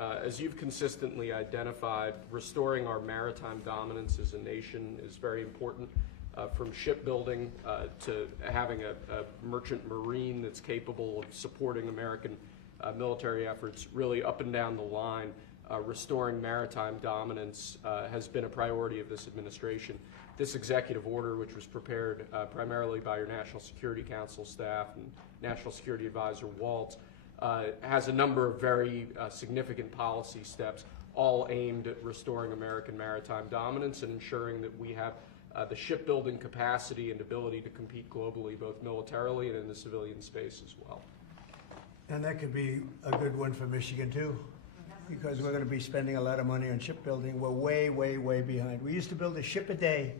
As you've consistently identified, restoring our maritime dominance as a nation is very important, from shipbuilding to having a merchant marine that's capable of supporting American military efforts, really up and down the line. Restoring maritime dominance has been a priority of this administration. This executive order, which was prepared primarily by your National Security Council staff and National Security Advisor Waltz, has a number of very significant policy steps, all aimed at restoring American maritime dominance and ensuring that we have the shipbuilding capacity and ability to compete globally, both militarily and in the civilian space as well. And that could be a good one for Michigan too, because we're going to be spending a lot of money on shipbuilding. We're way, way, way behind. We used to build a ship a day,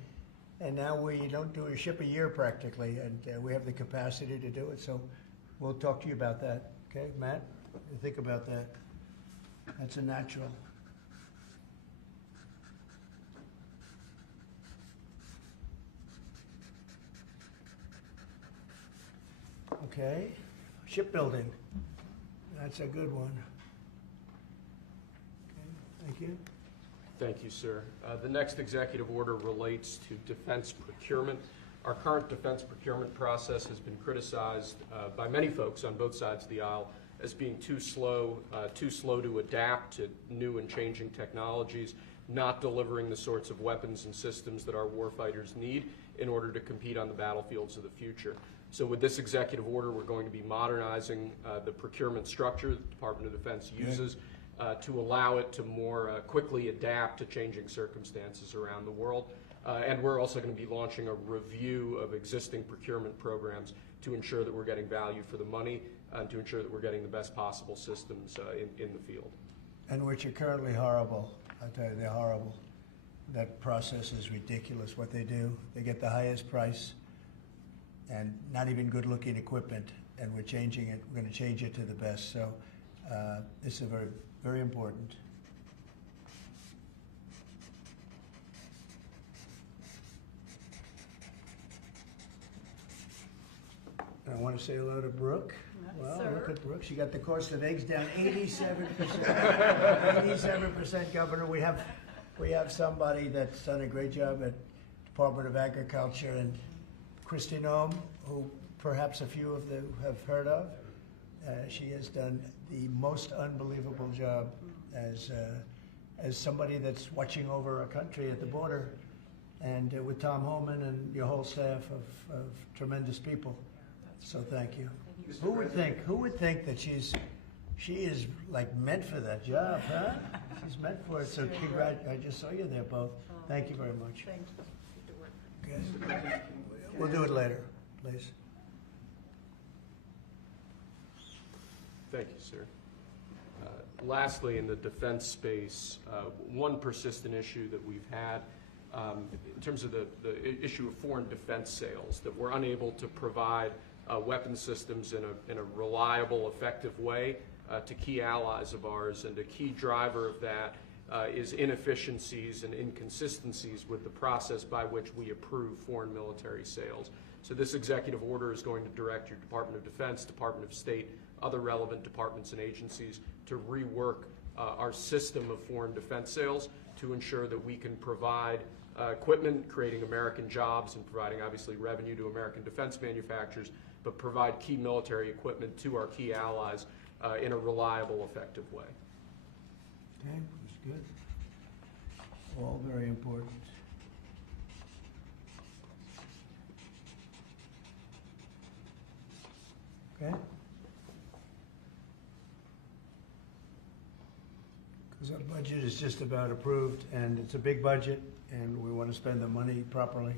and now we don't do a ship a year practically, and we have the capacity to do it. So we'll talk to you about that. Okay, Matt, think about that. That's a natural. Okay, shipbuilding. That's a good one. Okay, thank you. Thank you, sir. The next executive order relates to defense procurement. Our current defense procurement process has been criticized by many folks on both sides of the aisle as being too slow to adapt to new and changing technologies, not delivering the sorts of weapons and systems that our warfighters need in order to compete on the battlefields of the future. So with this executive order, we're going to be modernizing the procurement structure that the Department of Defense uses to allow it to more quickly adapt to changing circumstances around the world. And we're also going to be launching a review of existing procurement programs to ensure that we're getting value for the money and to ensure that we're getting the best possible systems in the field. And which are currently horrible. I tell you, they're horrible. That process is ridiculous, what they do. They get the highest price and not even good-looking equipment, and we're changing it. We're going to change it to the best. So this is very, very important. I want to say hello to Brooke. Well, sir. Look at Brooke. She got the cost of eggs down 87%. 87%, Governor. We have somebody that's done a great job at Department of Agriculture, and Kristi Noem, who perhaps a few of you have heard of. She has done the most unbelievable job as somebody that's watching over a country at the border, and with Tom Homan and your whole staff of tremendous people. So thank you. Who would think that she is like meant for that job, huh? She's meant for it. So I just saw you there both. Thank you very much. Thank you. Okay. We'll do it later, please. Thank you, sir. Lastly, in the defense space, one persistent issue that we've had in terms of the issue of foreign defense sales, that we're unable to provide weapon systems in a reliable, effective way to key allies of ours, and a key driver of that is inefficiencies and inconsistencies with the process by which we approve foreign military sales. So this executive order is going to direct your Department of Defense, Department of State, other relevant departments and agencies to rework our system of foreign defense sales to ensure that we can provide equipment, creating American jobs and providing obviously revenue to American defense manufacturers, but provide key military equipment to our key allies in a reliable, effective way. Okay, that's good. All very important. Okay. Because our budget is just about approved, and it's a big budget, and we want to spend the money properly,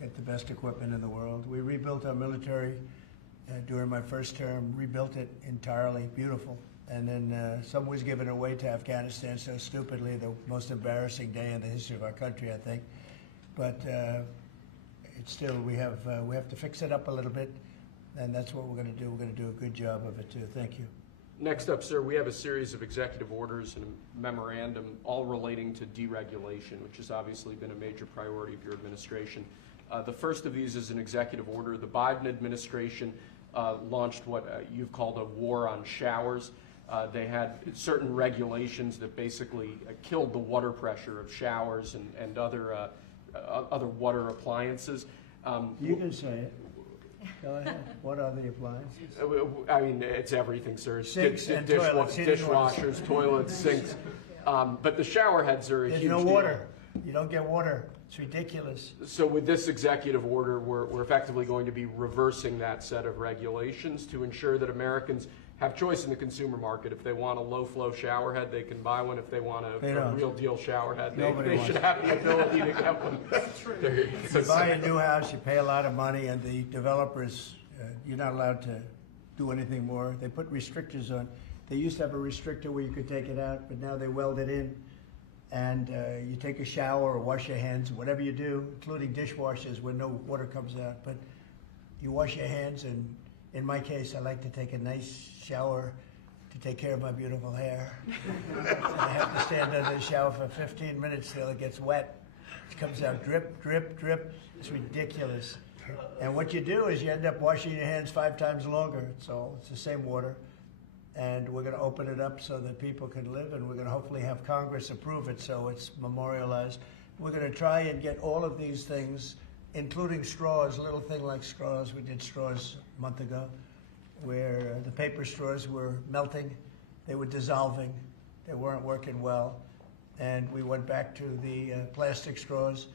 get the best equipment in the world. We rebuilt our military during my first term, rebuilt it entirely, beautiful. And then some was given away to Afghanistan so stupidly, the most embarrassing day in the history of our country, I think. But it's still, we have to fix it up a little bit, and that's what we're going to do. We're going to do a good job of it too. Thank you. Next up, sir, we have a series of executive orders and a memorandum all relating to deregulation, which has obviously been a major priority of your administration. The first of these is an executive order. The Biden administration launched what you've called a war on showers. They had certain regulations that basically killed the water pressure of showers and other water appliances. You can say it. Go ahead. What are the appliances? I mean, it's everything, sir. Sinks and toilets, heating dishwashers, toilets, sinks. But the shower heads are a huge There's no deal. water. You don't get water. It's ridiculous. So with this executive order, we're effectively going to be reversing that set of regulations to ensure that Americans have choice in the consumer market. If they want a low-flow shower head, they can buy one. If they want a real deal shower head, they should have the ability to get one. There you go. You buy a new house, you pay a lot of money, and the developers, you're not allowed to do anything more. They put restrictors on. They used to have a restrictor where you could take it out, but now they weld it in. And you take a shower or wash your hands, whatever you do, including dishwashers where no water comes out. But you wash your hands, and in my case, I like to take a nice shower to take care of my beautiful hair. I have to stand under the shower for 15 minutes till it gets wet. It comes out drip, drip, drip. It's ridiculous. And what you do is you end up washing your hands 5 times longer. So it's the same water. And we're going to open it up so that people can live, and we're going to hopefully have Congress approve it so it's memorialized. We're going to try and get all of these things, including straws, a little thing like straws. We did straws a month ago, where the paper straws were melting, they were dissolving, they weren't working well, and we went back to the plastic straws.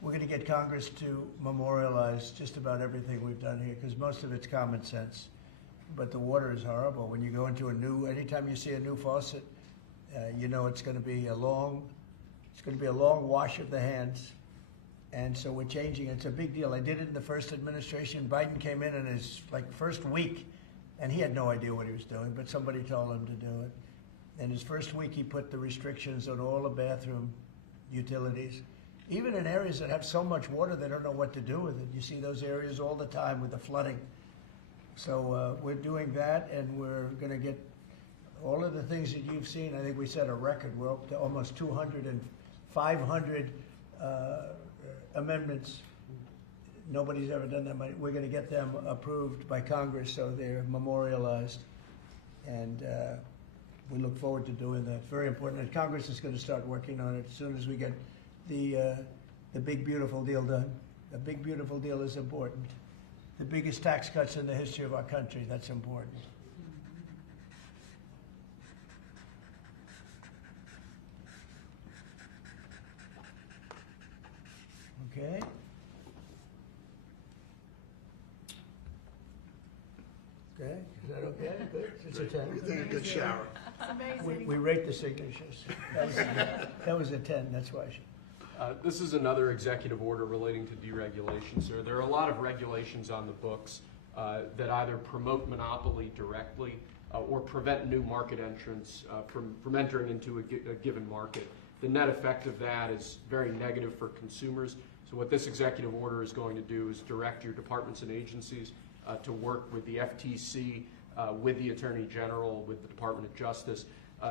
We're going to get Congress to memorialize just about everything we've done here, because most of it's common sense. But the water is horrible. When you go into anytime you see a new faucet, you know it's going to be a long wash of the hands. And so we're changing. It's a big deal. I did it in the first administration. Biden came in his first week, and he had no idea what he was doing, but somebody told him to do it. In his first week, he put the restrictions on all the bathroom utilities. Even in areas that have so much water, they don't know what to do with it. You see those areas all the time with the flooding. So we're doing that, and we're going to get all of the things that you've seen. I think we set a record. We're up to almost 200 and 500 amendments. Nobody's ever done that many. We're going to get them approved by Congress so they're memorialized. And we look forward to doing that. Very important. And Congress is going to start working on it as soon as we get the big, beautiful deal done. The big, beautiful deal is important. The biggest tax cuts in the history of our country, that's important. Okay. Okay, is that okay? Good. It's a 10. You think a good shower. We rate the signatures. That was a 10, that's why. This is another executive order relating to deregulation, sir. There are a lot of regulations on the books that either promote monopoly directly or prevent new market entrants from entering into a given market. The net effect of that is very negative for consumers. So what this executive order is going to do is direct your departments and agencies to work with the FTC, with the Attorney General, with the Department of Justice,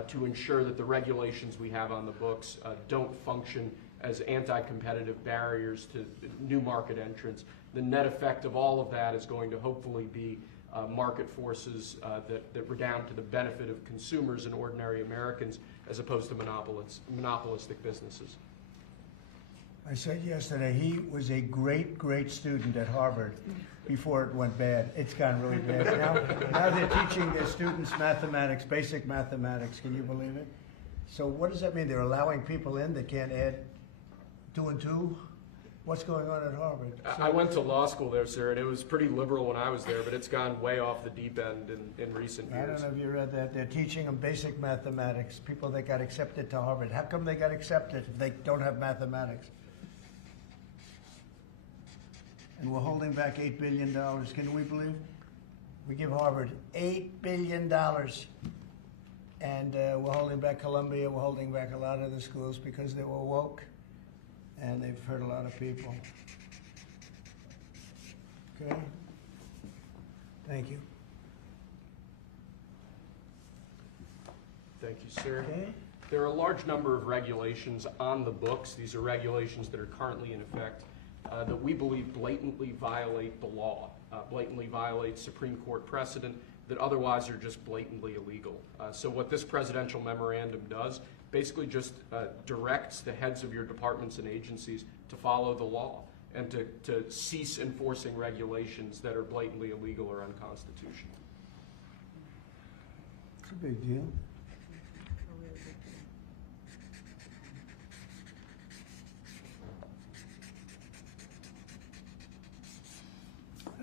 to ensure that the regulations we have on the books don't function as anti-competitive barriers to new market entrants. The net effect of all of that is going to hopefully be market forces that redound to the benefit of consumers and ordinary Americans as opposed to monopolistic businesses. I said yesterday, he was a great, great student at Harvard before it went bad. It's gone really bad. Now they're teaching their students mathematics, basic mathematics. Can you believe it? So what does that mean? They're allowing people in that can't add 2 and 2? What's going on at Harvard? I went to law school there, sir, and it was pretty liberal when I was there, but it's gone way off the deep end in recent years. I don't know if you read that. They're teaching them basic mathematics, people that got accepted to Harvard. How come they got accepted if they don't have mathematics? And we're holding back $8 billion. Can we believe? We give Harvard $8 billion. And we're holding back Columbia. We're holding back a lot of the schools because they were woke. And they've hurt a lot of people. Okay? Thank you. Thank you, sir. Okay? There are a large number of regulations on the books. These are regulations that are currently in effect that we believe blatantly violate the law, blatantly violate Supreme Court precedent, that otherwise are just blatantly illegal. So what this presidential memorandum does basically just directs the heads of your departments and agencies to follow the law and to cease enforcing regulations that are blatantly illegal or unconstitutional. It's a big deal. A really big deal.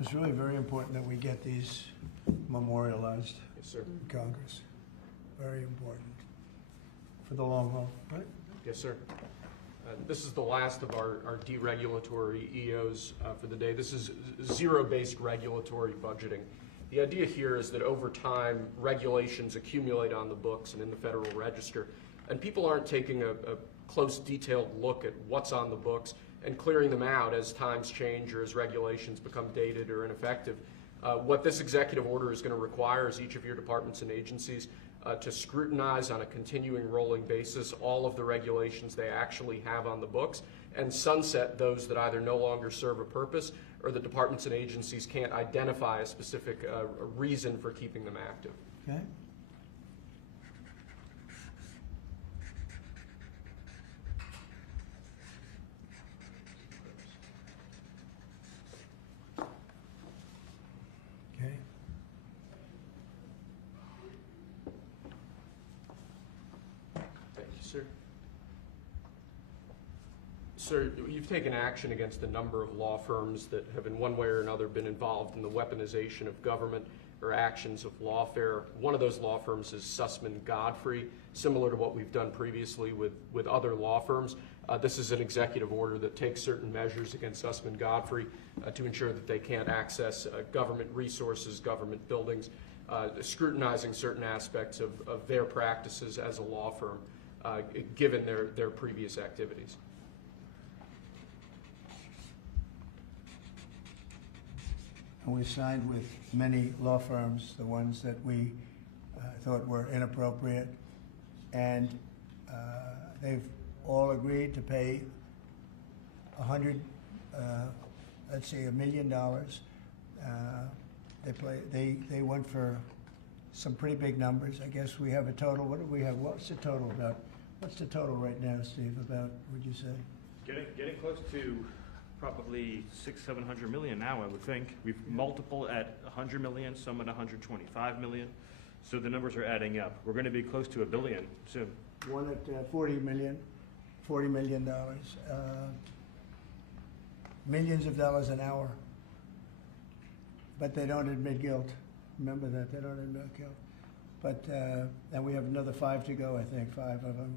It's really very important that we get these memorialized Yes, sir. in Congress. Very important for the long haul, right? Yes, sir. This is the last of our deregulatory EOs for the day. This is zero-based regulatory budgeting. The idea here is that over time, regulations accumulate on the books and in the Federal Register, and people aren't taking a close, detailed look at what's on the books and clearing them out as times change or as regulations become dated or ineffective. What this executive order is going to require is each of your departments and agencies to scrutinize on a continuing rolling basis all of the regulations they actually have on the books and sunset those that either no longer serve a purpose or the departments and agencies can't identify a specific reason for keeping them active. Okay. Okay. Thank you, sir. Sir, you've taken action against a number of law firms that have in one way or another been involved in the weaponization of government or actions of lawfare. One of those law firms is Sussman Godfrey, similar to what we've done previously with other law firms. This is an executive order that takes certain measures against Sussman Godfrey to ensure that they can't access government resources, government buildings, scrutinizing certain aspects of their practices as a law firm, given their previous activities. And we signed with many law firms, the ones that we thought were inappropriate, and they've all agreed to pay $1 million. They went for some pretty big numbers. I guess we have a total. What do we have? What's the total about? What's the total right now, Steve? About, would you say? Getting close to probably 600-700 million now, I would think. We've multiple at 100 million, some at 125 million. So the numbers are adding up. We're going to be close to $1 billion soon. One at $40 million. Millions of dollars an hour. But they don't admit guilt. Remember that, they don't admit guilt. But, and we have another 5 to go, I think, 5 of them.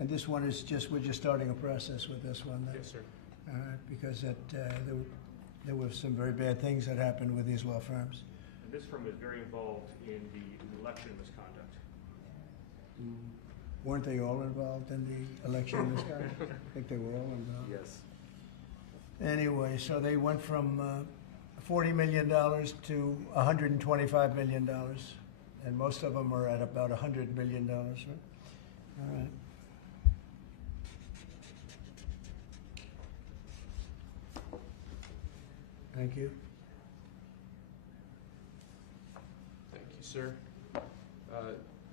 And this one is just, we're just starting a process with this one. Yes, sir. Because there were some very bad things that happened with these law firms. And this firm was very involved in the election misconduct. Weren't they all involved in the election misconduct? I think they were all involved. Yes. Anyway, so they went from $40 million to $125 million. And most of them are at about $100 million, right? All right. Thank you. Thank you, sir.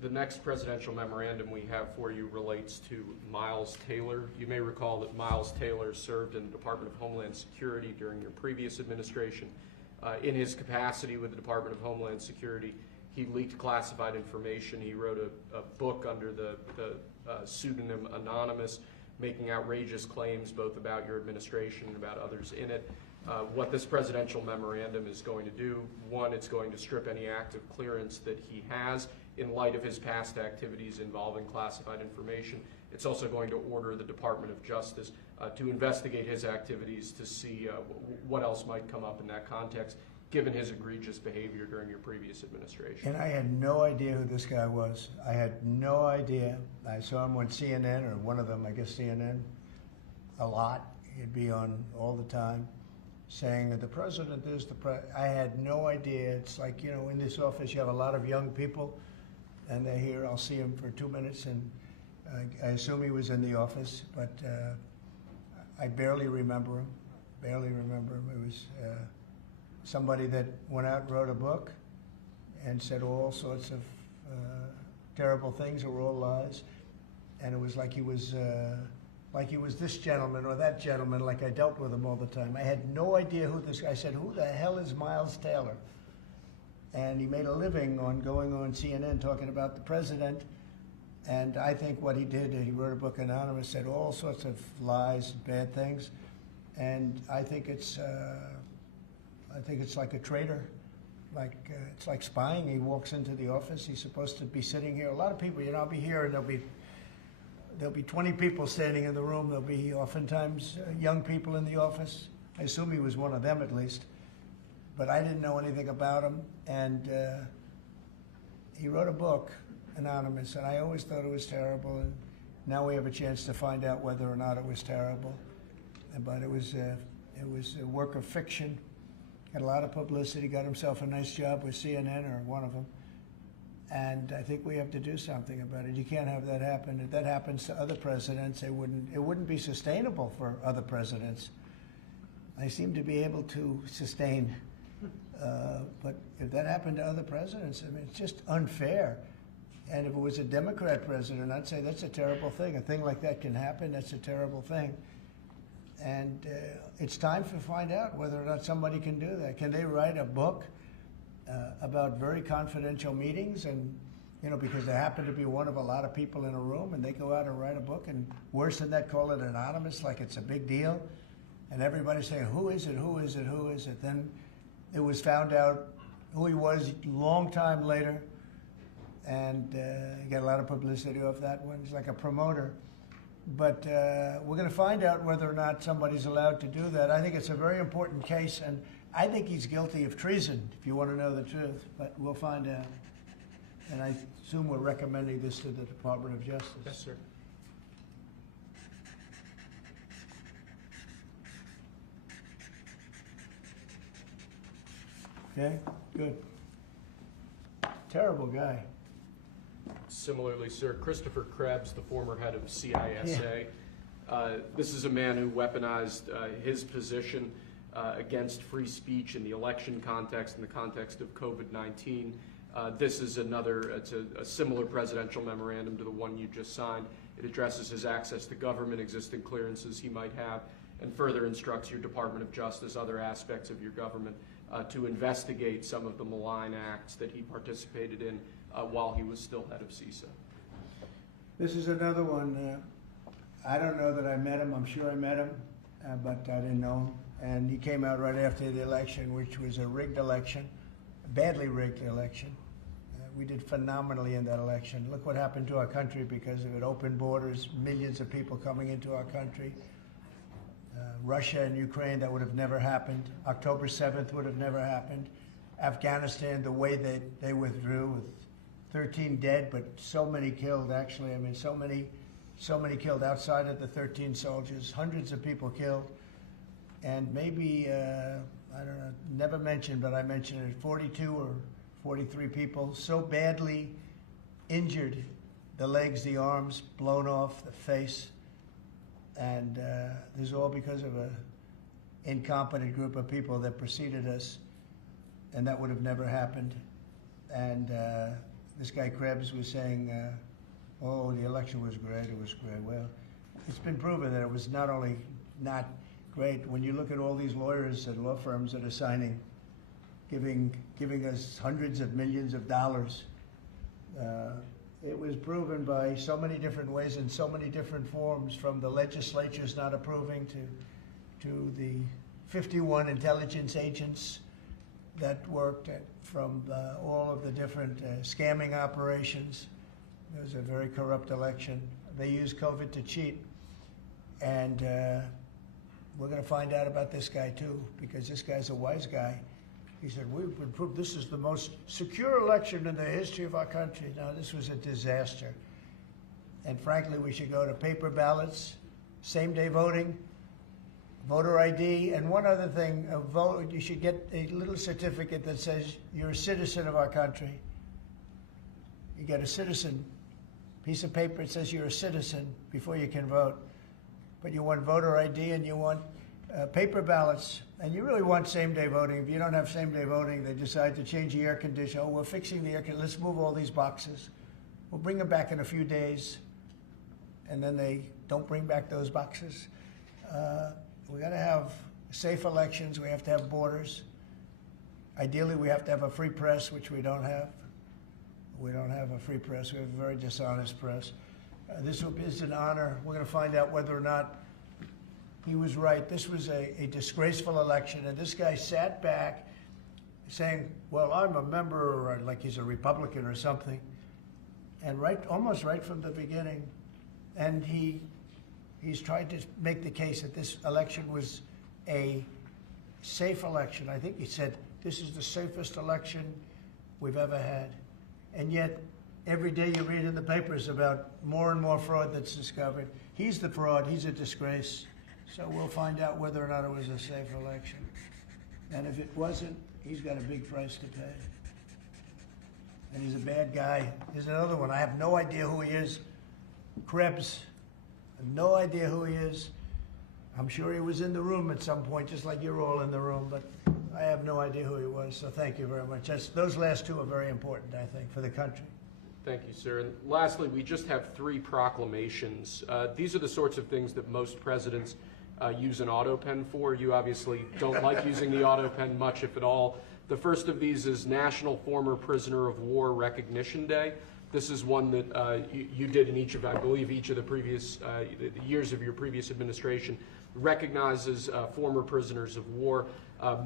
The next presidential memorandum we have for you relates to Miles Taylor. You may recall that Miles Taylor served in the Department of Homeland Security during your previous administration. In his capacity with the Department of Homeland Security, he leaked classified information. He wrote a book under the pseudonym Anonymous, making outrageous claims both about your administration and about others in it. What this presidential memorandum is going to do, one, it's going to strip any active clearance that he has in light of his past activities involving classified information. It's also going to order the Department of Justice to investigate his activities to see what else might come up in that context, given his egregious behavior during your previous administration. And I had no idea who this guy was. I had no idea. I saw him on CNN, or one of them, I guess CNN, a lot. He'd be on all the time, saying that the president is the president. I had no idea. It's like, you know, in this office you have a lot of young people, and they're here. I'll see him for 2 minutes, and I assume he was in the office, but I barely remember him. Barely remember him. It was somebody that went out and wrote a book, and said all sorts of terrible things that were all lies. And it was like he was this gentleman or that gentleman, like I dealt with him all the time. I had no idea who this guy. I said, who the hell is Miles Taylor? And he made a living on going on CNN talking about the president. And I think what he did, he wrote a book, Anonymous, said all sorts of lies and bad things. And I think it's like a traitor. It's like spying. He walks into the office. He's supposed to be sitting here. A lot of people, I'll be here, and there'll be 20 people standing in the room. There'll be oftentimes young people in the office. I assume he was one of them at least. But I didn't know anything about him. And he wrote a book, Anonymous, and I always thought it was terrible. And now we have a chance to find out whether or not it was terrible. But it was a work of fiction. Had a lot of publicity, got himself a nice job with CNN or one of them. And I think we have to do something about it. You can't have that happen. If that happens to other presidents, it wouldn't be sustainable for other presidents. I seem to be able to sustain. But if that happened to other presidents, I mean, it's just unfair. And if it was a Democrat president, I'd say that's a terrible thing. A thing like that can happen. That's a terrible thing. And it's time to find out whether or not somebody can do that. Can they write a book about very confidential meetings? And, because they happen to be one of a lot of people in a room, and they go out and write a book, and worse than that, call it anonymous, like it's a big deal. And everybody's saying, who is it, who is it, who is it? Then it was found out who he was a long time later, and he got a lot of publicity off that one. He's like a promoter. But we're going to find out whether or not somebody's allowed to do that. I think it's a very important case, and I think he's guilty of treason, if you want to know the truth. But we'll find out. And I assume we're recommending this to the Department of Justice. Yes, sir. Okay, good. Terrible guy. Similarly, sir, Christopher Krebs, the former head of CISA. This is a man who weaponized his position against free speech in the election context, in the context of COVID-19. This is it's a similar presidential memorandum to the one you just signed. It addresses his access to government, existing clearances he might have, and further instructs your Department of Justice, other aspects of your government, to investigate some of the malign acts that he participated in while he was still head of CISA. This is another one. I don't know that I met him. I'm sure I met him, but I didn't know him. And he came out right after the election, which was a rigged election, a badly rigged election. We did phenomenally in that election. Look what happened to our country because of it. Open borders, millions of people coming into our country. Russia and Ukraine, that would have never happened. October 7th would have never happened. Afghanistan, the way they withdrew with 13 dead, but so many killed, actually. I mean, so many killed outside of the 13 soldiers, hundreds of people killed. And maybe, I don't know, never mentioned, but I mentioned it, 42 or 43 people so badly injured, the legs, the arms, blown off, the face. And this is all because of an incompetent group of people that preceded us, and that would have never happened. And this guy Krebs was saying, oh, the election was great, it was great. Well, it's been proven that it was not only not great. When you look at all these lawyers and law firms that are signing, giving us hundreds of millions of dollars, it was proven by so many different ways in so many different forms, from the legislatures not approving to the 51 intelligence agents that worked from all of the different scamming operations. It was a very corrupt election. They used COVID to cheat. And we're going to find out about this guy too, because this guy's a wise guy. He said, we've been proved this is the most secure election in the history of our country. No, this was a disaster. And frankly, we should go to paper ballots, same-day voting, voter ID, and one other thing, you should get a little certificate that says you're a citizen of our country. You get a citizen piece of paper that says you're a citizen before you can vote. But you want voter ID and you want paper ballots, and you really want same-day voting. If you don't have same-day voting, they decide to change the air conditioner. Oh, we're fixing the air conditioner. Let's move all these boxes. We'll bring them back in a few days, and then they don't bring back those boxes. We got to have safe elections. We have to have borders. Ideally, we have to have a free press, which we don't have. We don't have a free press. We have a very dishonest press. This is an honor. We're going to find out whether or not he was right. This was a disgraceful election, and this guy sat back saying, well, I'm a member, or like he's a Republican or something, and almost right from the beginning. And he's tried to make the case that this election was a safe election. I think he said, this is the safest election we've ever had. And yet, every day you read in the papers about more and more fraud that's discovered. He's the fraud. He's a disgrace. So we'll find out whether or not it was a safe election. And if it wasn't, he's got a big price to pay. And he's a bad guy. Here's another one. I have no idea who he is. Krebs. I have no idea who he is. I'm sure he was in the room at some point, just like you're all in the room, but I have no idea who he was, so thank you very much. Those last two are very important, I think, for the country. Thank you, sir. And lastly, we just have 3 proclamations. These are the sorts of things that most presidents use an auto pen for. You obviously don't like using the auto pen much, if at all. The first of these is National Former Prisoner of War Recognition Day. This is one that you did in each of, I believe, each of the previous years of your previous administration, recognizes former prisoners of war.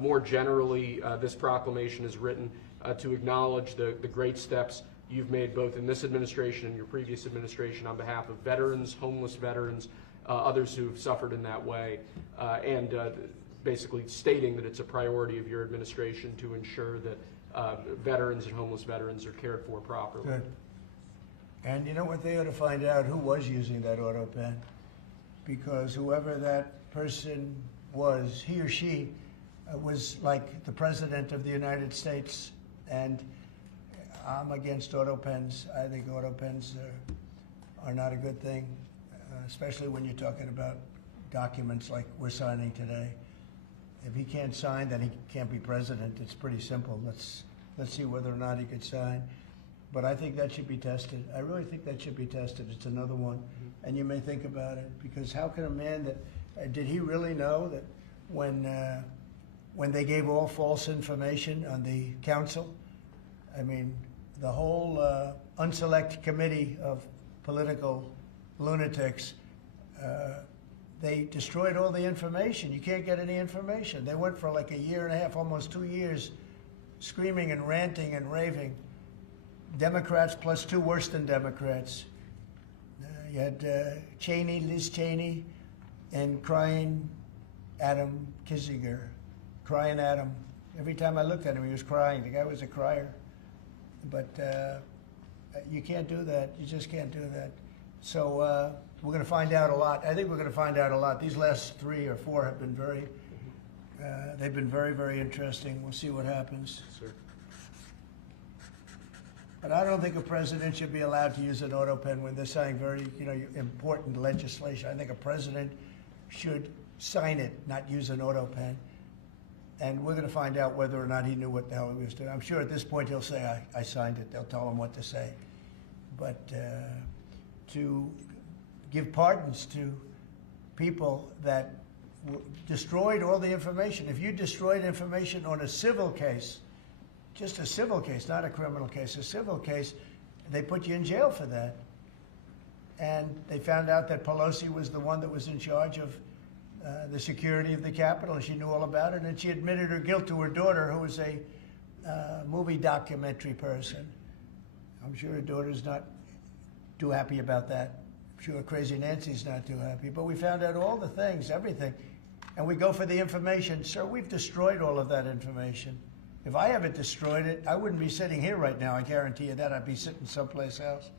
More generally, this proclamation is written to acknowledge the great steps you've made both in this administration and your previous administration on behalf of veterans, homeless veterans, others who have suffered in that way, and basically stating that it's a priority of your administration to ensure that veterans and homeless veterans are cared for properly. Good. And you know what? They ought to find out who was using that auto pen, because whoever that person was, he or she, was like the President of the United States, and I'm against auto pens. I think auto pens are not a good thing, especially when you're talking about documents like we're signing today. If he can't sign, then he can't be president. It's pretty simple. Let's see whether or not he could sign. But I think that should be tested. I really think that should be tested. It's another one. Mm-hmm. And you may think about it, because how can a man that, did he really know that when they gave all false information on the council, I mean, the whole unselect committee of political lunatics, they destroyed all the information. You can't get any information. They went for like a year and a half, almost 2 years, screaming and ranting and raving. Democrats plus 2 worse than Democrats. You had Liz Cheney, and crying Adam Kinzinger. Crying Adam. Every time I looked at him, he was crying. The guy was a crier. But you can't do that. You just can't do that. So we're going to find out a lot. I think we're going to find out a lot. These last 3 or 4 have been they've been very, very interesting. We'll see what happens. Sir. But I don't think a president should be allowed to use an auto pen when they're signing very, important legislation. I think a president should sign it, not use an auto pen. And we're going to find out whether or not he knew what the hell he was doing. I'm sure at this point he'll say, I signed it. They'll tell him what to say. But to give pardons to people that destroyed all the information. If you destroyed information on a civil case, just a civil case, not a criminal case, a civil case, they put you in jail for that. And they found out that Pelosi was the one that was in charge of the security of the Capitol, and she knew all about it, and she admitted her guilt to her daughter, who was a movie documentary person. I'm sure her daughter's not too happy about that. I'm sure Crazy Nancy's not too happy. But we found out all the things, everything, and we go for the information. Sir, we've destroyed all of that information. If I haven't destroyed it, I wouldn't be sitting here right now. I guarantee you that. I'd be sitting someplace else.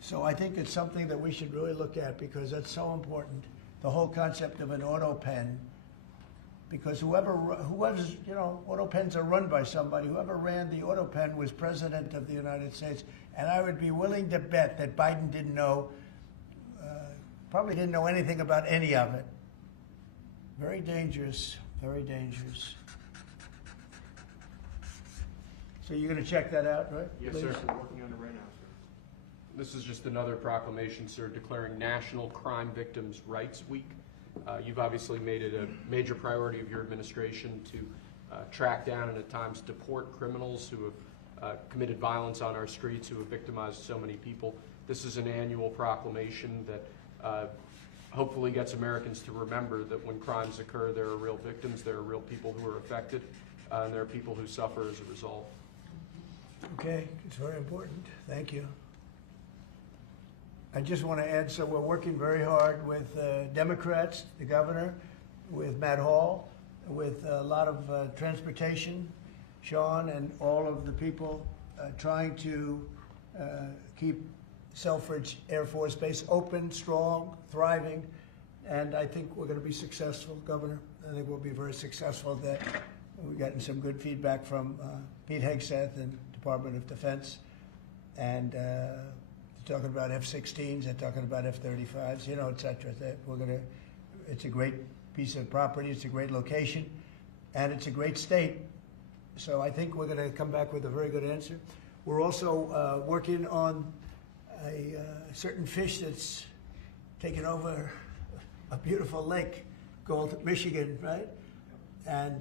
So I think it's something that we should really look at, because that's so important. The whole concept of an auto pen, because whoever's, auto pens are run by somebody. Whoever ran the auto pen was President of the United States. And I would be willing to bet that Biden didn't know, probably didn't know anything about any of it. Very dangerous, very dangerous. So you're gonna check that out, right? Yes, please? sir. We're working on it right now, sir. This is just another proclamation, sir, declaring National Crime Victims' Rights Week. You've obviously made it a major priority of your administration to track down and at times deport criminals who have committed violence on our streets, who have victimized so many people. This is an annual proclamation that hopefully gets Americans to remember that when crimes occur, there are real victims, there are real people who are affected, and there are people who suffer as a result. Okay, it's very important. Thank you. I just want to add, so we're working very hard with Democrats, the governor, with Matt Hall, with a lot of transportation, Sean, and all of the people trying to keep Selfridge Air Force Base open, strong, thriving, and I think we're going to be successful, Governor. I think we'll be very successful at that. We've gotten some good feedback from Pete Hegseth and Department of Defense, and talking about F-16s, they're talking about F-35s, you know, et cetera. It's a great piece of property, it's a great location, and it's a great state. So I think we're gonna come back with a very good answer. We're also working on a certain fish that's taken over a beautiful lake called Michigan, right? And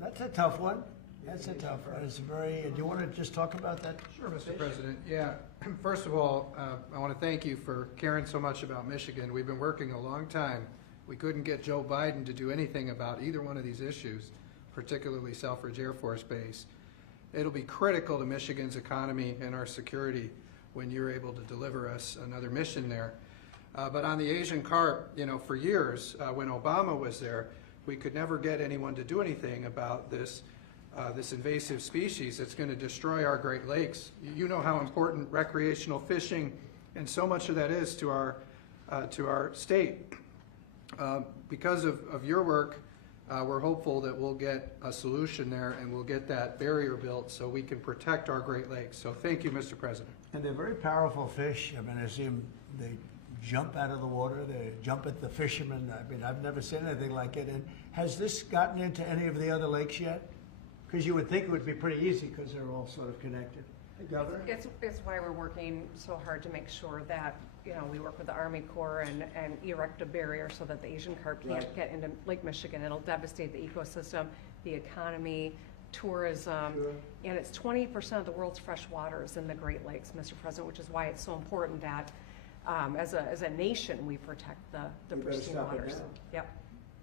that's a tough one. That's a tough one. It's very, do you want to just talk about that? Sure, Mr. President. Yeah. First of all, I want to thank you for caring so much about Michigan. We've been working a long time. We couldn't get Joe Biden to do anything about either one of these issues, particularly Selfridge Air Force Base. It'll be critical to Michigan's economy and our security when you're able to deliver us another mission there. But on the Asian carp, you know, for years, when Obama was there, we could never get anyone to do anything about this invasive species that's going to destroy our Great Lakes. You know how important recreational fishing and so much of that is to our state. Because of your work, we're hopeful that we'll get a solution there and we'll get that barrier built so we can protect our Great Lakes. So thank you, Mr. President. And they're very powerful fish. I mean, I see them, they jump out of the water, they jump at the fishermen. I mean, I've never seen anything like it. And has this gotten into any of the other lakes yet? Because you would think it would be pretty easy because they're all sort of connected. Hey, Governor? It's why we're working so hard to make sure that, you know, we work with the Army Corps and erect a barrier so that the Asian carp can't get into Lake Michigan. It'll devastate the ecosystem, the economy, tourism, and it's 20% of the world's fresh waters in the Great Lakes, Mr. President, which is why it's so important that as a nation we protect the pristine waters. Yep.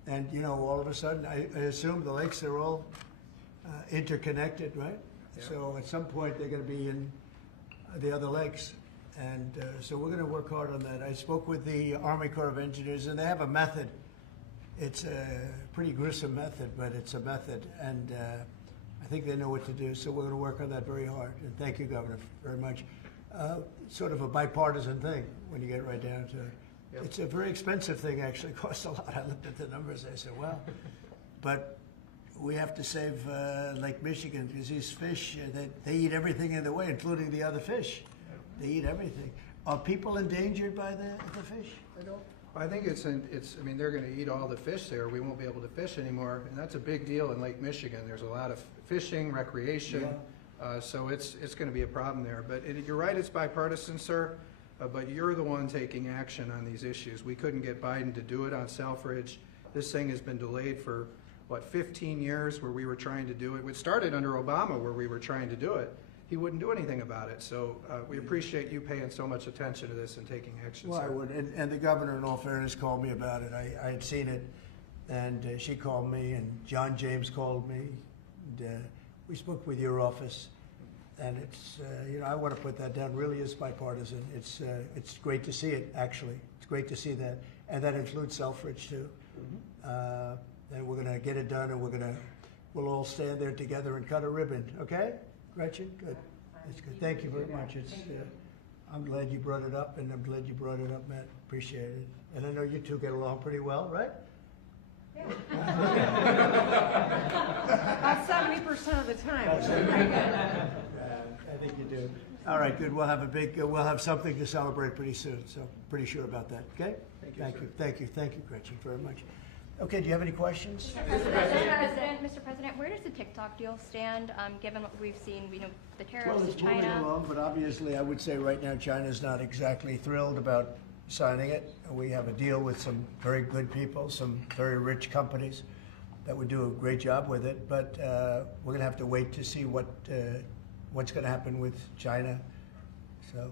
And, you know, all of a sudden, I assume the lakes are all interconnected, right? Yeah. So at some point they're going to be in the other lakes, and so we're going to work hard on that. I spoke with the Army Corps of Engineers, and they have a method. It's a pretty gruesome method, but it's a method, and I think they know what to do. So we're going to work on that very hard. And thank you, Governor, very much. Sort of a bipartisan thing when you get right down to it. Yep. It's a very expensive thing. Actually, it costs a lot. I looked at the numbers. I said, well, but we have to save Lake Michigan because these fish, they eat everything in the way, including the other fish. They eat everything. Are people endangered by the fish? I think I mean, they're going to eat all the fish there. We won't be able to fish anymore, and that's a big deal in Lake Michigan. There's a lot of fishing, recreation, so it's going to be a problem there. But you're right, it's bipartisan, sir, but you're the one taking action on these issues. We couldn't get Biden to do it on Selfridge. This thing has been delayed for 15 years where we were trying to do it. It started under Obama where we were trying to do it. He wouldn't do anything about it. So we appreciate you paying so much attention to this and taking action, Well, sir. I would. And the governor, in all fairness, called me about it. I had seen it, and she called me, and John James called me. And, we spoke with your office, and it's, you know, I want to put that down. Really is bipartisan. It's great to see it, actually. It's great to see that. And that includes Selfridge, too. Mm-hmm. And we're going to get it done, and we'll all stand there together and cut a ribbon, okay? Gretchen, good. That's good. Thank you very much. It's, I'm glad you brought it up, and I'm glad you brought it up, Matt. Appreciate it. And I know you two get along pretty well, right? Yeah. About 70% of the time. I think you do. All right, good. We'll have something to celebrate pretty soon. So pretty sure about that. Okay. Thank you. Thank you, Gretchen, very much. Okay, do you have any questions? Mr. President, where does the TikTok deal stand, given what we've seen, the tariffs Well, to it's moving China? along, but obviously I would say right now China's not exactly thrilled about signing it. We have a deal with some very good people, some very rich companies that would do a great job with it, but we're going to have to wait to see what's going to happen with China. So,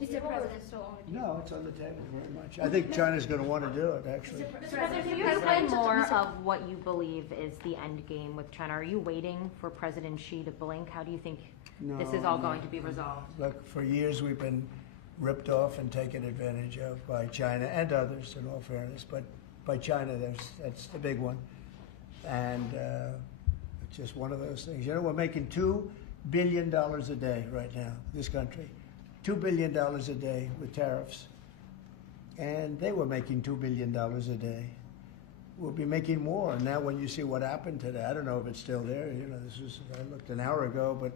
Mr. President, still on the table? no, it's on the table very much. I think China's going to want to do it, actually. Mr. President, Can you explain more of what you believe is the end game with China? Are you waiting for President Xi to blink? How do you think this is all going to be resolved? Look, for years we've been ripped off and taken advantage of by China and others, in all fairness, but by China, that's the big one. And it's just one of those things. You know, we're making $2 billion a day right now, this country. $2 billion a day with tariffs. And they were making $2 billion a day. We'll be making more. And now when you see what happened today, I don't know if it's still there. You know, I looked an hour ago, but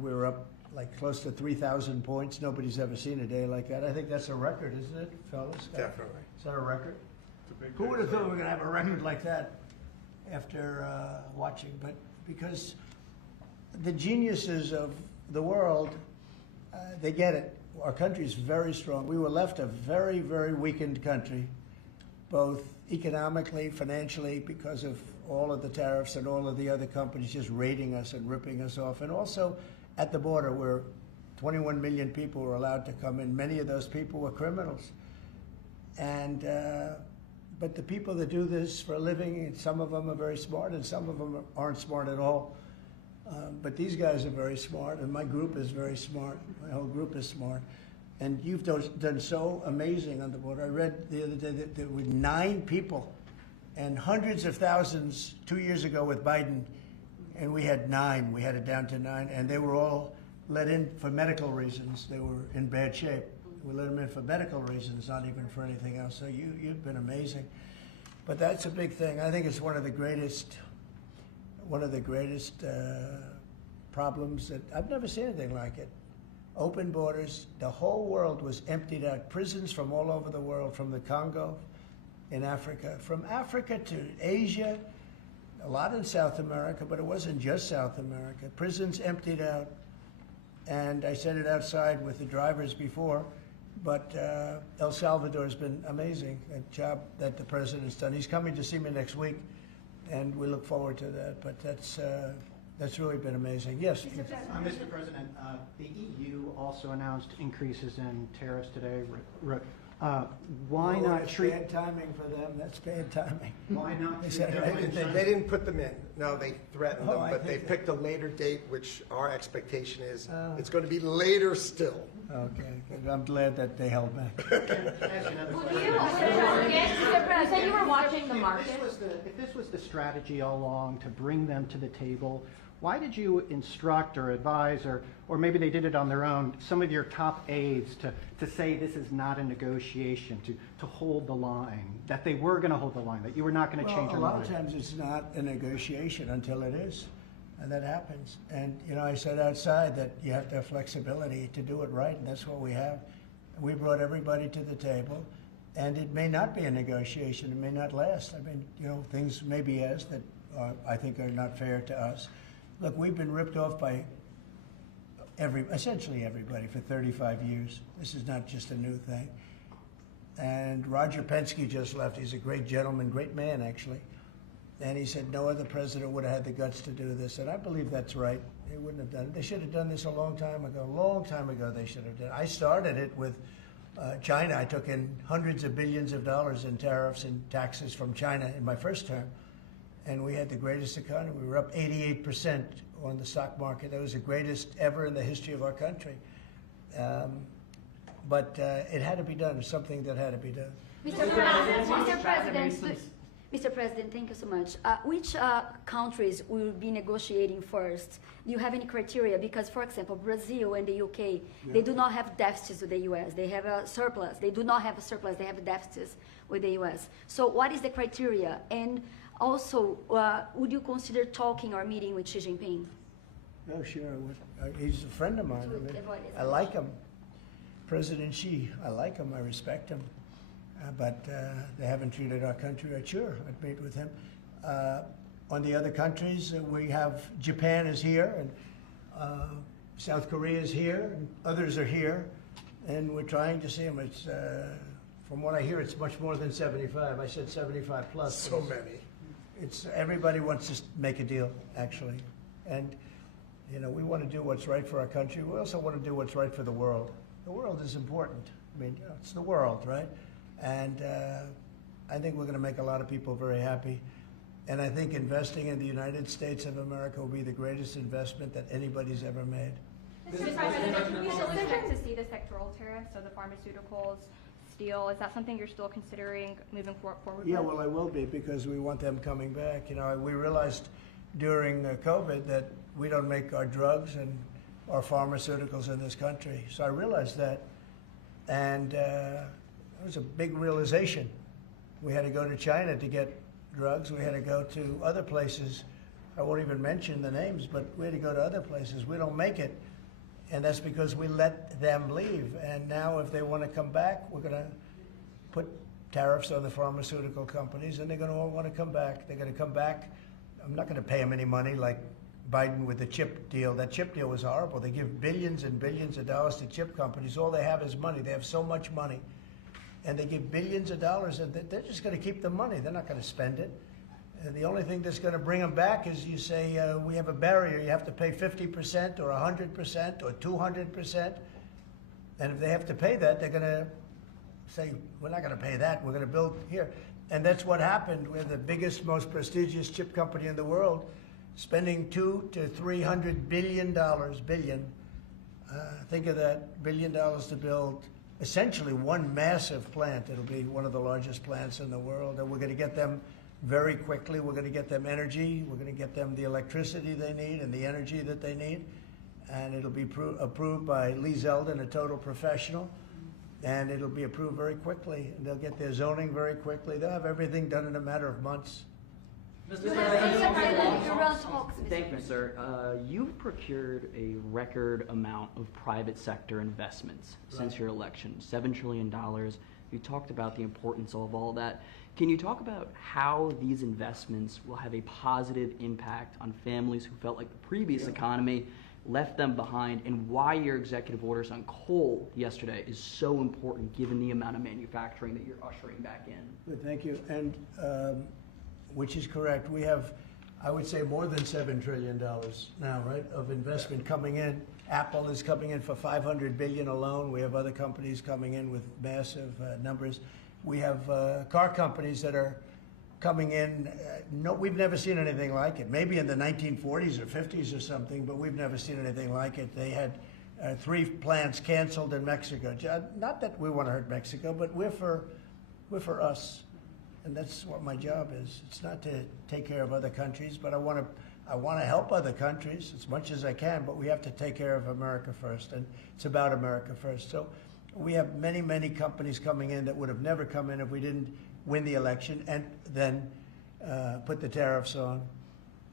we were up like close to 3,000 points. Nobody's ever seen a day like that. I think that's a record, isn't it, fellas? Definitely. Is that a record? Who would have thought we were going to have a record like that after watching? But because the geniuses of the world, they get it. Our country is very strong. We were left a very, very weakened country, both economically, financially, because of all of the tariffs and all of the other companies just raiding us and ripping us off. And also at the border where 21 million people were allowed to come in. Many of those people were criminals. And but the people that do this for a living, some of them are very smart and some of them aren't smart at all. But these guys are very smart, and my group is very smart. My whole group is smart. And you've done so amazing on the border. I read the other day that there were 9 people and hundreds of thousands 2 years ago with Biden, and we had 9. We had it down to 9, and they were all let in for medical reasons. They were in bad shape. We let them in for medical reasons, not even for anything else. So you've been amazing. But that's a big thing. I think it's one of the greatest problems that I've never seen anything like it. Open borders. The whole world was emptied out. Prisons from all over the world, from the Congo in Africa, from Africa to Asia, a lot in South America, but it wasn't just South America. Prisons emptied out. And I said it outside with the drivers before, but El Salvador has been amazing, a job that the president's done. He's coming to see me next week, and we look forward to that. But that's really been amazing. Yes? Mr. President, the EU also announced increases in tariffs today. Why not That's treat... bad timing for them. That's bad timing. Why not They treat said everyone They didn't put them in. No, they threatened them, I but they think picked a later date, which our expectation is it's going to be later still. Okay, good. I'm glad that they held back. You said you were watching the market. If this was the strategy all along to bring them to the table, why did you instruct or advise, or maybe they did it on their own, some of your top aides to say this is not a negotiation, to hold the line, that they were going to hold the line, that you were not going to change your Well, a lot mind? of times it's not a negotiation until it is, and that happens. And, you know, I said outside that you have to have flexibility to do it right, and that's what we have. We brought everybody to the table, and it may not be a negotiation. It may not last. I mean, you know, things may be asked that I think are not fair to us. Look, we've been ripped off by essentially everybody for 35 years. This is not just a new thing. And Roger Penske just left. He's a great gentleman, great man, actually. And he said no other president would have had the guts to do this. And I believe that's right. They wouldn't have done it. They should have done this a long time ago. A long time ago they should have done it. I started it with China. I took in hundreds of billions of dollars in tariffs and taxes from China in my first term. And we had the greatest economy. We were up 88% on the stock market. That was the greatest ever in the history of our country. But it had to be done. It's something that had to be done. Mr. President, thank you so much. Which countries will be negotiating first? Do you have any criteria? Because, for example, Brazil and the UK, they do not have deficits with the US. They have a surplus. They do not have a surplus. They have deficits with the US. So what is the criteria? And also, would you consider talking or meeting with Xi Jinping? Oh, sure. He's a friend of mine. I like him. President Xi, I like him. I respect him. but they haven't treated our country right. Sure, I'd meet with him. On the other countries, we have Japan is here, and South Korea is here, and others are here, and we're trying to see them. It's, from what I hear, it's much more than 75. I said 75 plus. So many. It's everybody wants to make a deal, actually, and you know we want to do what's right for our country. We also want to do what's right for the world. The world is important. I mean, you know, it's the world, right? And I think we're going to make a lot of people very happy. And I think investing in the United States of America will be the greatest investment that anybody's ever made. Mr. President, can we still expect to see the sectoral tariffs, so the pharmaceuticals, steel? Is that something you're still considering moving forward Yeah, with? well, I will be, because we want them coming back. You know, we realized during COVID that we don't make our drugs and our pharmaceuticals in this country. So I realized that, and it was a big realization. We had to go to China to get drugs. We had to go to other places. I won't even mention the names, but we had to go to other places. We don't make it, and that's because we let them leave. And now if they want to come back, we're going to put tariffs on the pharmaceutical companies, and they're going to all want to come back. They're going to come back. I'm not going to pay them any money like Biden with the chip deal. That chip deal was horrible. They give billions and billions of dollars to chip companies. All they have is money. They have so much money. And they give billions of dollars, and they're just going to keep the money. They're not going to spend it. And the only thing that's going to bring them back is you say, we have a barrier. You have to pay 50% or 100% or 200%. And if they have to pay that, they're going to say, we're not going to pay that. We're going to build here. And that's what happened. We're the biggest, most prestigious chip company in the world, spending $200 to $300 billion. Think of that, $1 billion to build essentially one massive plant. It'll be one of the largest plants in the world, and we're going to get them very quickly. We're going to get them energy. We're going to get them the electricity they need and the energy that they need, and it'll be approved by Lee Zeldin, a total professional, and it'll be approved very quickly. And they'll get their zoning very quickly. They'll have everything done in a matter of months. Mr. President, your round talks, Mr. Thank you, President. sir. You've procured a record amount of private sector investments since your election, $7 trillion. You talked about the importance of all that. Can you talk about how these investments will have a positive impact on families who felt like the previous economy left them behind, and why your executive orders on coal yesterday is so important given the amount of manufacturing that you're ushering back in? Good, thank you. And which is correct. We have, I would say, more than $7 trillion now, right, of investment coming in. Apple is coming in for $500 billion alone. We have other companies coming in with massive numbers. We have car companies that are coming in. No, we've never seen anything like it. Maybe in the 1940s or 50s or something, but we've never seen anything like it. They had 3 plants canceled in Mexico. Not that we want to hurt Mexico, but we're for us. And that's what my job is. It's not to take care of other countries, but I want to help other countries as much as I can, but we have to take care of America first, and it's about America first. So we have many, many companies coming in that would have never come in if we didn't win the election and then put the tariffs on.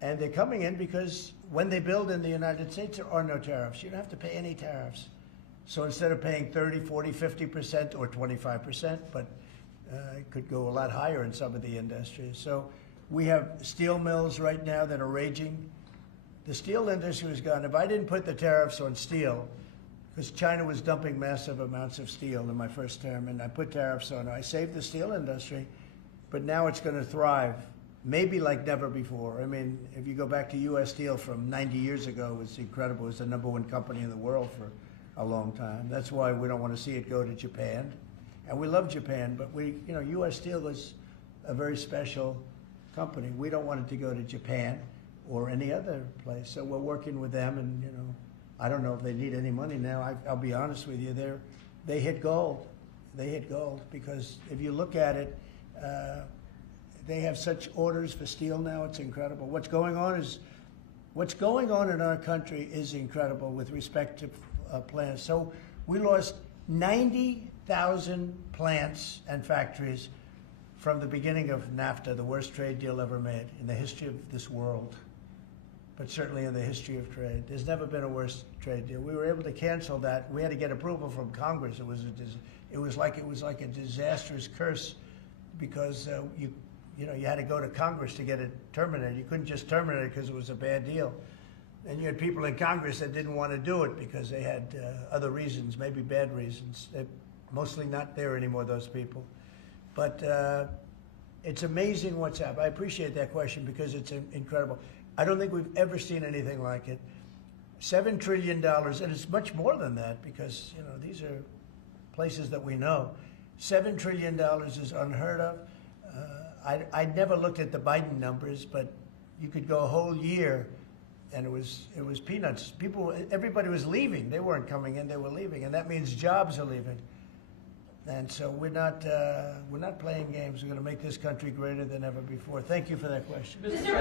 And they're coming in because when they build in the United States, there are no tariffs. You don't have to pay any tariffs. So instead of paying 30, 40, 50% or 25%, but it could go a lot higher in some of the industries. So we have steel mills right now that are raging. The steel industry was gone. If I didn't put the tariffs on steel, because China was dumping massive amounts of steel in my first term, and I put tariffs on it, I saved the steel industry, but now it's going to thrive, maybe like never before. I mean, if you go back to U.S. Steel from 90 years ago, it's incredible. It was the #1 company in the world for a long time. That's why we don't want to see it go to Japan. And we love Japan, but U.S. Steel was a very special company. We don't want it to go to Japan or any other place. So we're working with them, and I don't know if they need any money now. I'll be honest with you, they hit gold. They hit gold because if you look at it, they have such orders for steel now. It's incredible. What's going on in our country is incredible with respect to plants. So we lost 90,000 plants and factories from the beginning of NAFTA, the worst trade deal ever made in the history of this world, but certainly in the history of trade. There's never been a worse trade deal. We were able to cancel that. We had to get approval from Congress. It was like a disastrous curse because you had to go to Congress to get it terminated. You couldn't just terminate it because it was a bad deal. And you had people in Congress that didn't want to do it because they had other reasons, maybe bad reasons. They're mostly not there anymore, those people. But it's amazing what's happened. I appreciate that question because it's incredible. I don't think we've ever seen anything like it. $7 trillion, and it's much more than that because, these are places that we know. $7 trillion is unheard of. I never looked at the Biden numbers, but you could go a whole year and it was peanuts. Everybody was leaving. They weren't coming in, they were leaving. And that means jobs are leaving. And so we're not playing games. We're going to make this country greater than ever before. Thank you for that question. Mr.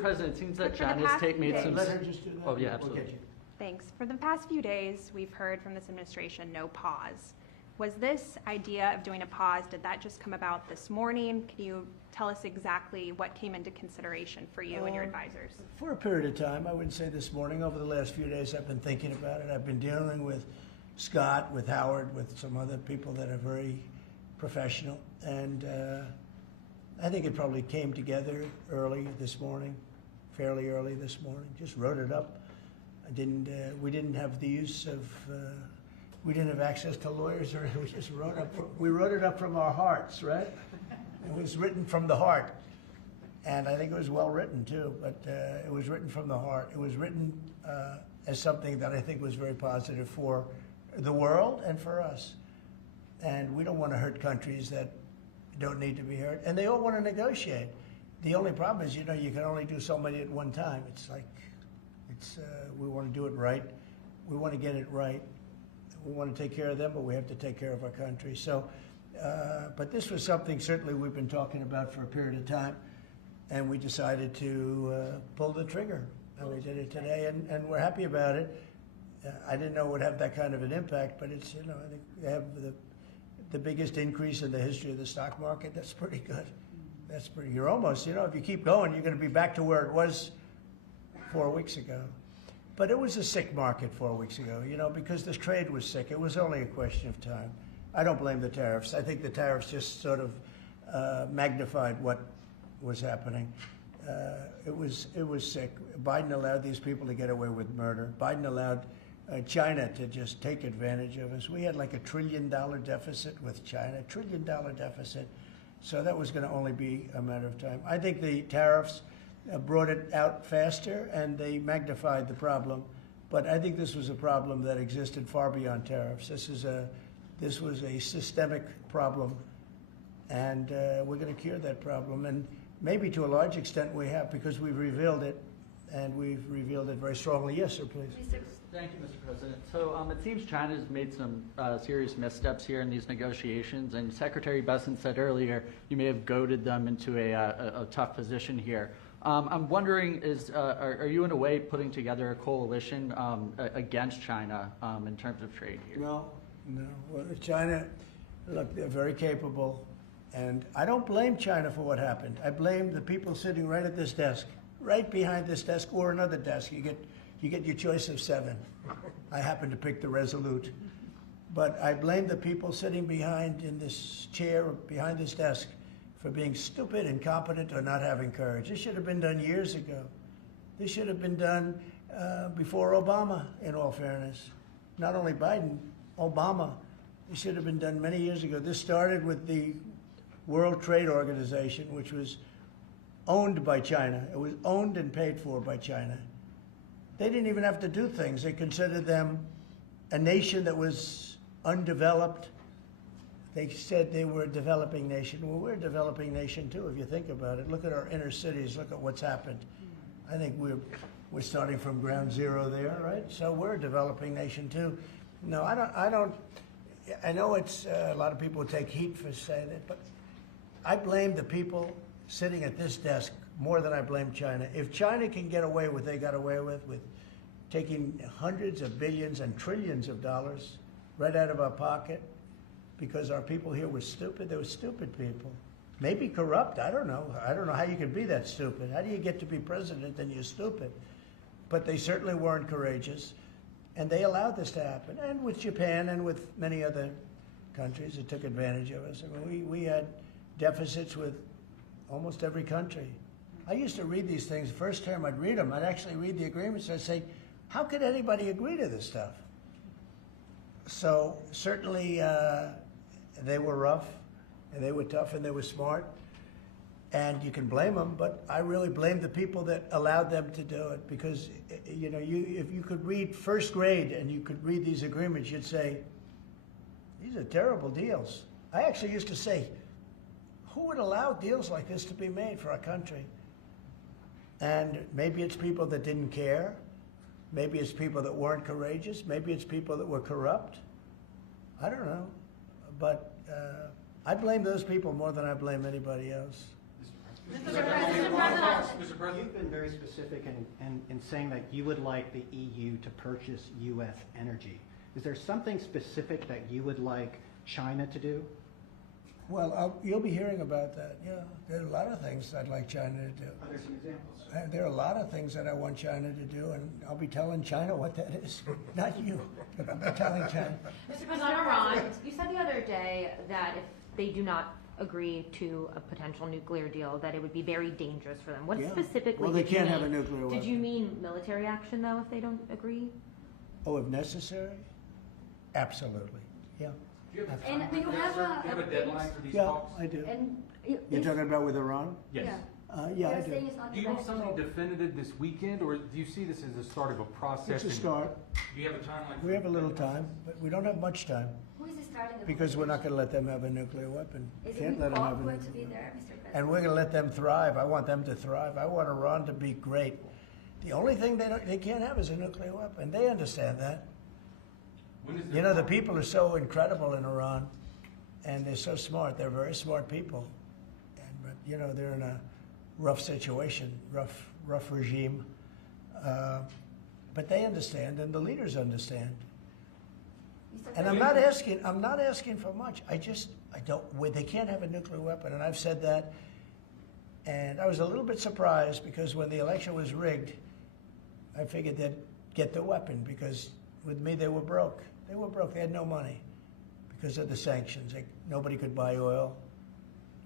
President, it seems that China's made some... Let her just do that. Oh, yeah, absolutely. Thanks. For the past few days, we've heard from this administration no pause. Was this idea of doing a pause, did that just come about this morning? Can you tell us exactly what came into consideration for you and your advisors? For a period of time, I wouldn't say this morning. Over the last few days, I've been thinking about it. I've been dealing with Scott, with Howard, with some other people that are very professional. And I think it probably came together early this morning, fairly early this morning. Just wrote it up. We didn't have the use of, we didn't have access to lawyers, or we just we wrote it up from our hearts, right? It was written from the heart. And I think it was well written too, but it was written from the heart. It was written as something that I think was very positive for the world and for us. And we don't want to hurt countries that don't need to be hurt. And they all want to negotiate. The only problem is, you can only do so many at one time. It's like, we want to do it right. We want to get it right. We want to take care of them, but we have to take care of our country. So, but this was something certainly we've been talking about for a period of time, and we decided to pull the trigger. And we did it today, and we're happy about it. I didn't know it would have that kind of an impact, but it's, I think they have the biggest increase in the history of the stock market. That's pretty good. You're almost, if you keep going, you're going to be back to where it was 4 weeks ago. But it was a sick market 4 weeks ago, because this trade was sick. It was only a question of time. I don't blame the tariffs. I think the tariffs just sort of magnified what was happening. It was sick. Biden allowed these people to get away with murder. Biden allowed China to just take advantage of us. We had like $1 trillion deficit with China, $1 trillion deficit. So that was going to only be a matter of time. I think the tariffs brought it out faster and they magnified the problem. But I think this was a problem that existed far beyond tariffs. This was a systemic problem, and we're going to cure that problem. And maybe to a large extent we have, because we've revealed it, and we've revealed it very strongly. Yes, sir, please. Thank you, Mr. President. So it seems China's made some serious missteps here in these negotiations, and Secretary Bessent said earlier you may have goaded them into a tough position here. I'm wondering, are you in a way putting together a coalition against China in terms of trade here? No. Well, China, look, they're very capable, and I don't blame China for what happened. I blame the people sitting right at this desk, right behind this desk, or another desk. You get your choice of 7. I happen to pick the Resolute. But I blame the people sitting behind in this chair, behind this desk, for being stupid, incompetent, or not having courage. This should have been done years ago. This should have been done before Obama, in all fairness. Not only Biden, Obama. It should have been done many years ago. This started with the World Trade Organization, which was owned by China. It was owned and paid for by China. They didn't even have to do things. They considered them a nation that was undeveloped. They said they were a developing nation. Well, we're a developing nation too, if you think about it. Look at our inner cities. Look at what's happened. I think we're starting from ground zero there, right? So we're a developing nation too. No, I don't. I know it's a lot of people take heat for saying it, but I blame the people sitting at this desk more than I blame China. If China can get away with what they got away with taking hundreds of billions and trillions of dollars right out of our pocket because our people here were stupid, they were stupid people. Maybe corrupt, I don't know. I don't know how you can be that stupid. How do you get to be president and you're stupid? But they certainly weren't courageous. And they allowed this to happen. And with Japan and with many other countries that took advantage of us. I mean, we had deficits with almost every country. I used to read these things. First term, I'd read them. I'd actually read the agreements. I'd say, how could anybody agree to this stuff? So certainly they were rough, and they were tough, and they were smart. And you can blame them, but I really blame the people that allowed them to do it, because you know, if you could read first grade and you could read these agreements, you'd say, these are terrible deals. I actually used to say, who would allow deals like this to be made for our country? And maybe it's people that didn't care. Maybe it's people that weren't courageous. Maybe it's people that were corrupt. I don't know. But I blame those people more than I blame anybody else. Mr. President, you've been very specific in saying that you would like the EU to purchase U.S. energy. Is there something specific that you would like China to do? Well, you'll be hearing about that. Yeah, there are a lot of things I'd like China to do. Are there some examples? There are a lot of things that I want China to do, and I'll be telling China what that is. Not you, but I'll be telling China. Mr. President, on Iran, you said the other day that if they do not agree to a potential nuclear deal, that it would be very dangerous for them. What specifically Well, they did you can't have mean? a nuclear weapon. Did you mean military action, though, if they don't agree? Oh, if necessary? Absolutely, yeah. And do you have a deadline for these Yeah, talks? I do. And You're talking about with Iran? Yes. Yeah, I They're do. saying it's not Do you want negotiable. something definitive this weekend, or do you see this as the start of a process? It's a start. Do you have a timeline? We have a little time, but we don't have much time, Who is starting the because we're not going to let them have a nuclear weapon. Is Can't it let them have a awkward to nuclear be weapon. there, Mr. President? And we're going to let them thrive. I want them to thrive. I want Iran to be great. The only thing they can't have is a nuclear weapon. They understand that. You know, the people are so incredible in Iran, and they're so smart. They're very smart people. But, you know, they're in a rough situation, rough regime. But they understand, and the leaders understand. And I'm not asking for much. I don't, they can't have a nuclear weapon, and I've said that. And I was a little bit surprised, because when the election was rigged, I figured they'd get the weapon, because with me they were broke. They were broke. They had no money because of the sanctions. Nobody could buy oil.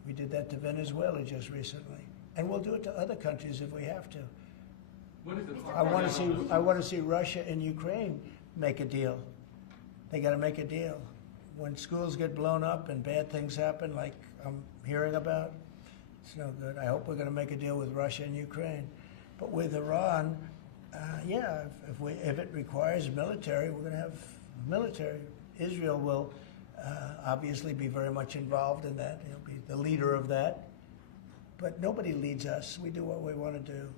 We did that to Venezuela just recently, and we'll do it to other countries if we have to. When is the clock I want running on this? to see. I want to see Russia and Ukraine make a deal. They got to make a deal. When schools get blown up and bad things happen, like I'm hearing about, it's no good. I hope we're going to make a deal with Russia and Ukraine. But with Iran, yeah, if it requires military, we're going to have military. Israel will obviously be very much involved in that. He'll be the leader of that. But nobody leads us. We do what we want to do.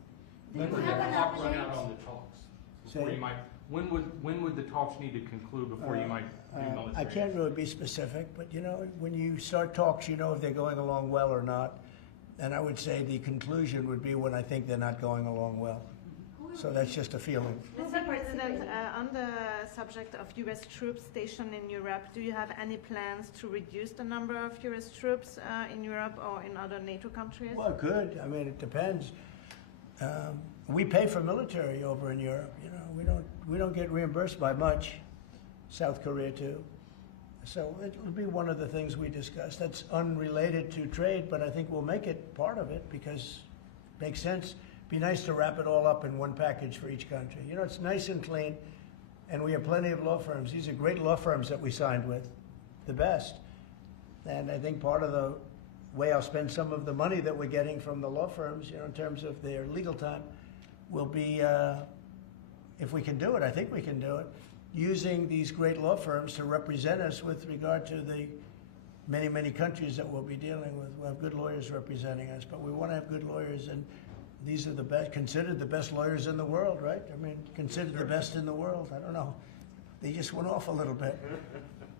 When would the clock run out on the talks? Before Say- you might, when would the talks need to conclude before you might do military? I can't really be specific, but you know, when you start talks, you know if they're going along well or not. And I would say the conclusion would be when I think they're not going along well. So that's just a feeling. Mr. President, on the subject of U.S. troops stationed in Europe, do you have any plans to reduce the number of U.S. troops in Europe or in other NATO countries? Well, good. I mean, it depends. We pay for military over in Europe. You know, we don't get reimbursed by much. South Korea too. So it'll be one of the things we discuss. That's unrelated to trade, but I think we'll make it part of it because it makes sense. Be nice to wrap it all up in one package for each country. You know, it's nice and clean, and we have plenty of law firms. These are great law firms that we signed with, the best. And I think part of the way I'll spend some of the money that we're getting from the law firms, you know, in terms of their legal time, will be, if we can do it, I think we can do it, using these great law firms to represent us with regard to the many, many countries that we'll be dealing with. We'll have good lawyers representing us, but we want to have good lawyers, and these are the best, considered the best lawyers in the world, right? I mean, considered the best in the world. I don't know. They just went off a little bit.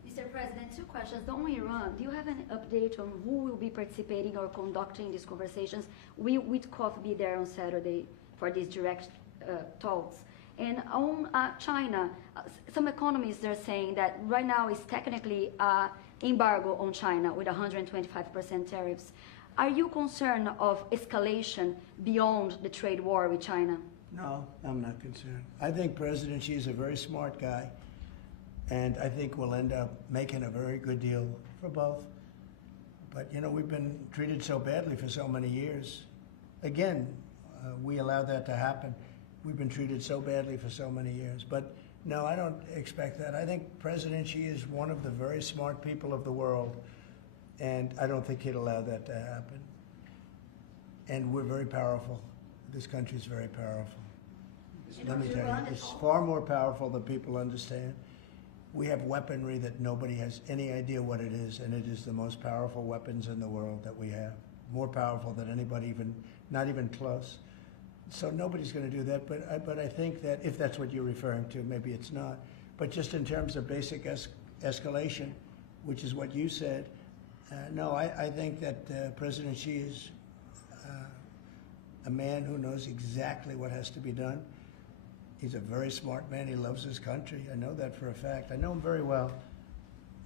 Mr. President, two questions. On Iran, do you have an update on who will be participating or conducting these conversations? Will Witkoff be there on Saturday for these direct talks? And on China, some economists are saying that right now is technically embargo on China with 125% tariffs. Are you concerned of escalation beyond the trade war with China? No, I'm not concerned. I think President Xi is a very smart guy, and I think we'll end up making a very good deal for both. But, you know, we've been treated so badly for so many years. Again, we allowed that to happen. We've been treated so badly for so many years. But no, I don't expect that. I think President Xi is one of the very smart people of the world, and I don't think he'd allow that to happen. And we're very powerful. This country is very powerful. Let me tell you, it's far more powerful than people understand. We have weaponry that nobody has any idea what it is, and it is the most powerful weapons in the world that we have. More powerful than anybody, even not even close. So nobody's going to do that, but I think that if that's what you're referring to, maybe it's not. But just in terms of basic escalation, which is what you said, no, I think that President Xi is a man who knows exactly what has to be done. He's a very smart man. He loves his country. I know that for a fact. I know him very well.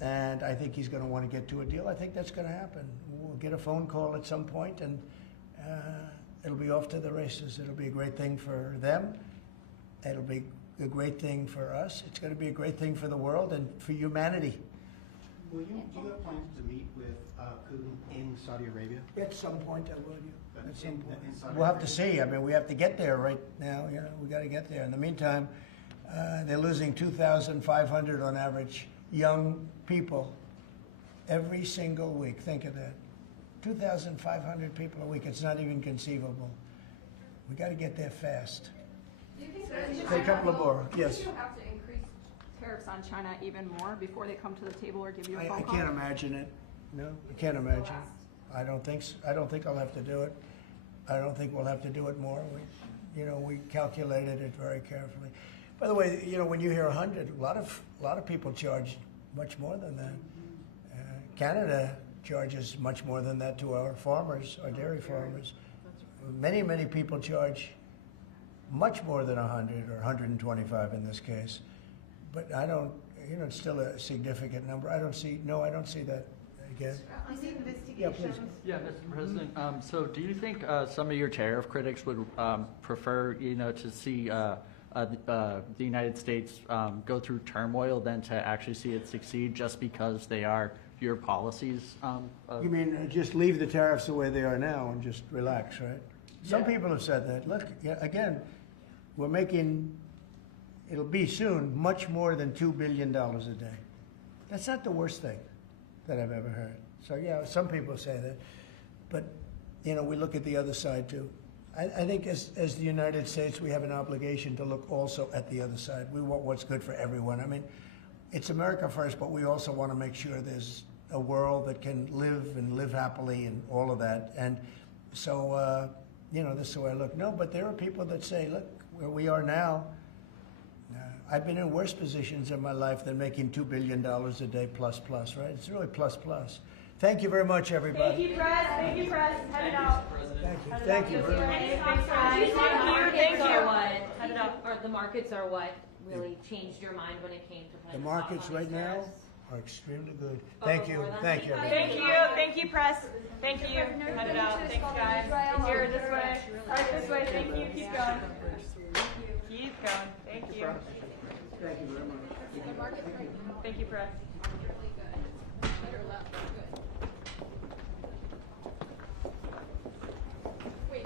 And I think he's going to want to get to a deal. I think that's going to happen. We'll get a phone call at some point, and it'll be off to the races. It'll be a great thing for them. It'll be a great thing for us. It's going to be a great thing for the world and for humanity. Do you have plans to meet with Putin in Saudi Arabia? At some point, I will. At some point. In Saudi We'll have to Arabia? see. I mean, we have to get there right now. You know, we got to get there. In the meantime, they're losing 2,500 on average young people every single week. Think of that. 2,500 people a week. It's not even conceivable. We got to get there fast. Do you think Say a couple of more. Yes. Do you have to increase tariffs on China even more before they come to the table or give you a phone I call? can't imagine it. No, I can't imagine. I don't think so. I don't think I'll have to do it. I don't think we'll have to do it more. We calculated it very carefully. By the way, you know, when you hear 100, a lot of people charge much more than that. Canada charges much more than that to our farmers, our dairy farmers. Many people charge much more than 100 or 125 in this case. But I don't, you know, it's still a significant number. I don't see that again. On the investigation. Yeah, please. Yeah, Mr. President. So do you think some of your tariff critics would prefer, you know, to see the United States go through turmoil than to actually see it succeed just because they are your policies? You mean just leave the tariffs the way they are now and just relax, right? Some people have said that. Look, again, we're making, it'll be soon, much more than $2 billion a day. That's not the worst thing that I've ever heard. So yeah, some people say that. But, you know, we look at the other side too. I think as the United States, we have an obligation to look also at the other side. We want what's good for everyone. I mean, it's America first, but we also want to make sure there's a world that can live happily and all of that. And so, you know, this is the way I look. No, but there are people that say, look, where we are now, I've been in worse positions in my life than making $2 billion a day plus, right? It's really plus. Thank you very much, everybody. Thank you, Press. Thank you, Press. Head it out. Thank you very much. The markets are what really changed your mind when it came to putting The a stop markets on right these now tariffs? are extremely good. Thank you. before that? Thank you. Thank you, Press. Thank you. Head it out. Thanks, guys. Here, this way. Right this way. Thank you. Keep going. Keep going. Thank you. Thank you very much. Thank you, Press. Really good. Better left. Good.